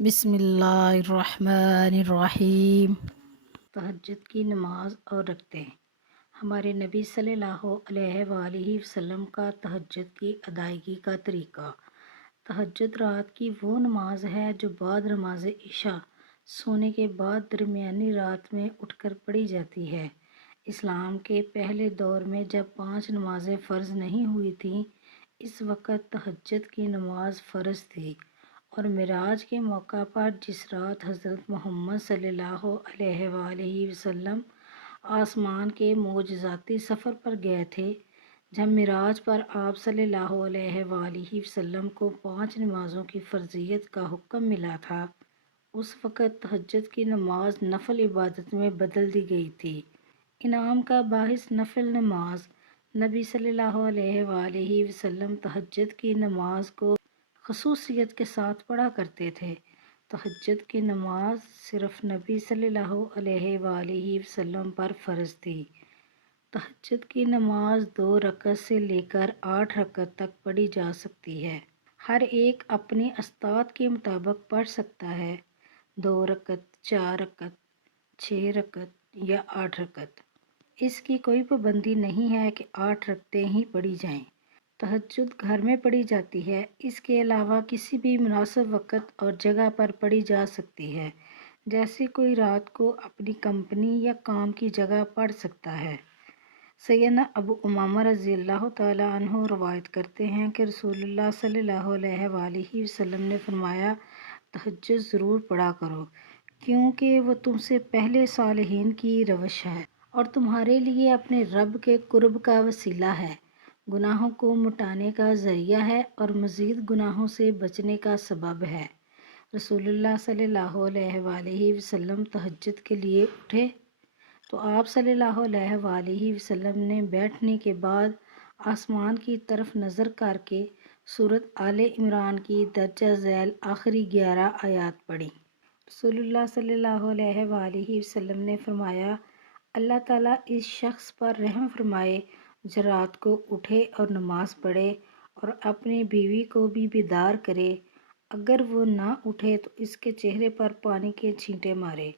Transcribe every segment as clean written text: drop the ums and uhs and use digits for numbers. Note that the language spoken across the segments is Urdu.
بسم اللہ الرحمن الرحیم۔ تہجد کی نماز اور رکعتیں۔ ہمارے نبی صلی اللہ علیہ وآلہ وسلم کا تہجد کی ادائیگی کا طریقہ۔ تہجد رات کی وہ نماز ہے جو بعد نماز عشاء سونے کے بعد درمیانی رات میں اٹھ کر پڑھی جاتی ہے۔ اسلام کے پہلے دور میں جب 5 نمازیں فرض نہیں ہوئی تھیں، اس وقت تہجد کی نماز فرض تھی، اور معراج کے موقع پر جس رات حضرت محمد صلی اللہ علیہ وآلہ وسلم آسمان کے معجزاتی سفر پر گئے تھے، جب معراج پر آپ صلی اللہ علیہ وآلہ وسلم کو 5 نمازوں کی فرضیت کا حکم ملا تھا، اس وقت تہجد کی نماز نفل عبادت میں بدل دی گئی تھی۔ انعام کا باعث نفل نماز۔ نبی صلی اللہ علیہ وآلہ وسلم تہجد کی نماز کو خصوصیت کے ساتھ پڑھا کرتے تھے۔ تہجد کی نماز صرف نبی صلی اللہ علیہ وآلہ وسلم پر فرض تھی۔ تہجد کی نماز 2 رکعت سے لے کر 8 رکعت تک پڑھی جا سکتی ہے۔ ہر ایک اپنی استطاعت کے مطابق پڑھ سکتا ہے، 2 رکعت، 4 رکعت، 6 رکعت یا 8 رکعت۔ اس کی کوئی پابندی نہیں ہے کہ 8 رکعتیں ہی پڑھی جائیں۔ تہجد گھر میں پڑھی جاتی ہے، اس کے علاوہ کسی بھی مناسب وقت اور جگہ پر پڑھی جا سکتی ہے، جیسے کوئی رات کو اپنی کمپنی یا کام کی جگہ پڑھ سکتا ہے۔ سیدنا ابو امامہ رضی اللہ تعالیٰ عنہ روایت کرتے ہیں کہ رسول اللہ صلی اللہ علیہ وآلہ وسلم نے فرمایا، تہجد ضرور پڑھا کرو، کیونکہ وہ تم سے پہلے صالحین کی روش ہے اور تمہارے لیے اپنے رب کے قرب کا وسیلہ ہے، گناہوں کو مٹانے کا ذریعہ ہے اور مزید گناہوں سے بچنے کا سبب ہے۔ رسول اللہ صلی اللہ علیہ وآلہ وسلم تہجد کے لیے اٹھے تو آپ صلی اللہ علیہ وآلہ وسلم نے بیٹھنے کے بعد آسمان کی طرف نظر کر کے سورۃ آل عمران کی درجہ ذیل آخری 11 آیات پڑھیں۔ رسول اللہ صلی اللہ علیہ وآلہ وسلم نے فرمایا، اللہ تعالیٰ اس شخص پر رحم فرمائے جو رات کو اٹھے اور نماز پڑھے اور اپنی بیوی کو بھی بیدار کرے، اگر وہ نہ اٹھے تو اس کے چہرے پر پانی کے چھینٹے مارے۔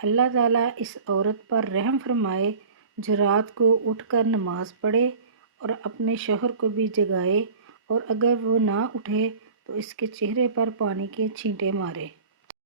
اللہ تعالیٰ اس عورت پر رحم فرمائے جو رات کو اٹھ کر نماز پڑھے اور اپنے شوہر کو بھی جگائے، اور اگر وہ نہ اٹھے تو اس کے چہرے پر پانی کے چھینٹے مارے۔